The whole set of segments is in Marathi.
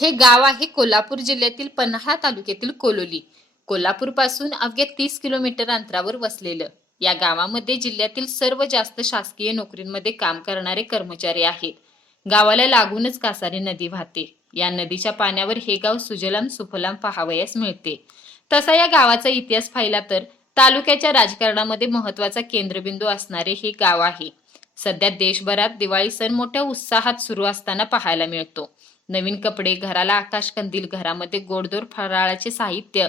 हे गाव आहे कोल्हापूर जिल्ह्यातील पन्हाळा तालुक्यातील कोलोली. कोल्हापूरपासून अवघ्या 30 किलोमीटर अंतरावर वसलेलं या गावामध्ये जिल्ह्यातील सर्व जास्त शासकीय नोकरींमध्ये काम करणारे कर्मचारी आहेत. गावाला लागूनच कासारी नदी वाहते. या नदीच्या पाण्यावर हे गाव सुजलाम सुफलाम पाहावयास मिळते. तसा या गावाचा इतिहास पाहिला तर तालुक्याच्या राजकारणामध्ये महत्वाचा केंद्रबिंदू असणारे हे गाव आहे. सध्या देशभरात दिवाळी सण मोठ्या उत्साहात सुरू असताना पाहायला मिळतो. नवीन कपडे, घराला आकाशकंदील, घरामध्ये गोडधोड फराळाचे साहित्य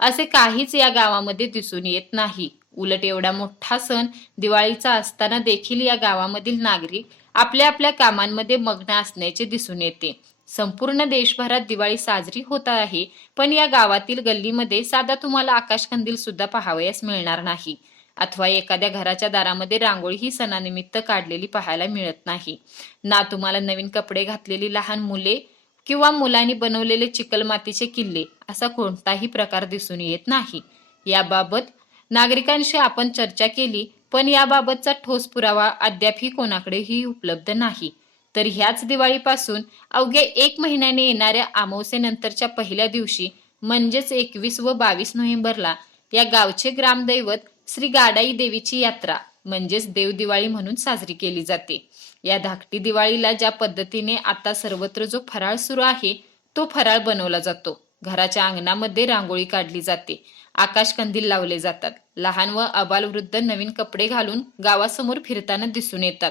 असे काहीच या गावामध्ये दिसून येत नाही. उलट एवढा मोठा सण दिवाळीचा असताना देखील या गावामधील नागरिक आपल्या आपल्या कामांमध्ये मग्न असण्याचे दिसून येते. संपूर्ण देशभरात दिवाळी साजरी होत आहे, पण या गावातील गल्लीमध्ये साधा तुम्हाला आकाशकंदील सुद्धा पाहावयास मिळणार नाही, अथवा एखाद्या घराच्या दारामध्ये रांगोळी ही सणानिमित्त काढलेली पाहायला मिळत नाही. ना तुम्हाला नवीन कपडे घातलेली लहान मुले किंवा मुलांनी बनवलेले चिकलमातीचे किल्ले असा कोणताही प्रकार दिसून येत नाही. याबाबत नागरिकांशी आपण चर्चा केली, पण याबाबतचा ठोस पुरावा अद्यापही कोणाकडेही उपलब्ध नाही. तर ह्याच दिवाळीपासून अवघ्या 1 महिन्याने येणाऱ्या अमावस्येनंतरच्या पहिल्या दिवशी म्हणजेच 21 व 22 नोव्हेंबरला या गावचे ग्रामदैवत श्री गाडाई देवीची यात्रा म्हणजेच देवदिवाळी म्हणून साजरी केली जाते. या धाकटी दिवाळीला ज्या पद्धतीने आता सर्वत्र जो फराळ सुरू आहे तो फराळ बनवला जातो. घराच्या अंगणामध्ये रांगोळी काढली जाते, आकाशकंदील लावले जातात. लहान व अबालवृद्ध नवीन कपडे घालून गावासमोर फिरताना दिसून येतात.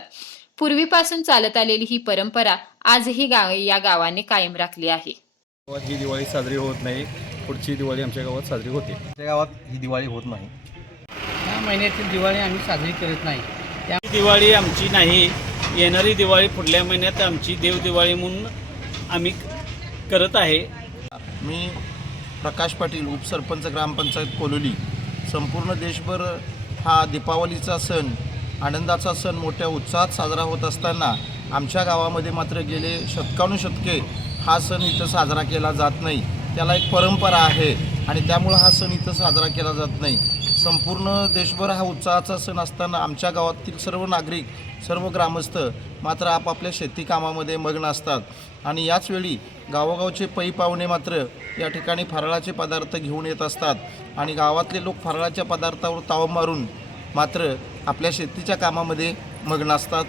पूर्वीपासून चालत आलेली ही परंपरा आजही या गावाने कायम राखली आहे. ही दिवाळी साजरी होत नाही. पुढची दिवाळी आमच्या गावात साजरी होते. आमच्या गावात ही दिवाळी होत नाही. या महिन्यातील दिवाळी आम्ही साजरी करत नाही. ही दिवाळी आमची नाही. येणारी दिवाळी पुढल्या महिन्यात आमची देवदिवाळी म्हणून आम्ही करत आहे. मी प्रकाश पाटील, उपसरपंच ग्रामपंचायत कोलोली. संपूर्ण देशभर हा दीपावलीचा सण, आनंदाचा सण मोठ्या उत्साहात साजरा होत असताना आमच्या गावामध्ये मात्र गेले शतकानुशतके हा सण इथं साजरा केला जात नाही. त्याला एक परंपरा आहे आणि त्यामुळं हा सण इथं साजरा केला जात नाही. संपूर्ण देशभर हा उत्साहाचा सण असताना आमच्या गावातील सर्व नागरिक, सर्व ग्रामस्थ मात्र आपापल्या शेती कामामध्ये मग्न असतात. आणि याचवेळी गावोगावचे पै पाहुणे मात्र या ठिकाणी फराळाचे पदार्थ घेऊन येत असतात आणि गावातले लोक फराळाच्या पदार्थावर ताव मारून मात्र आपल्या शेतीच्या कामामध्ये मग्न असतात.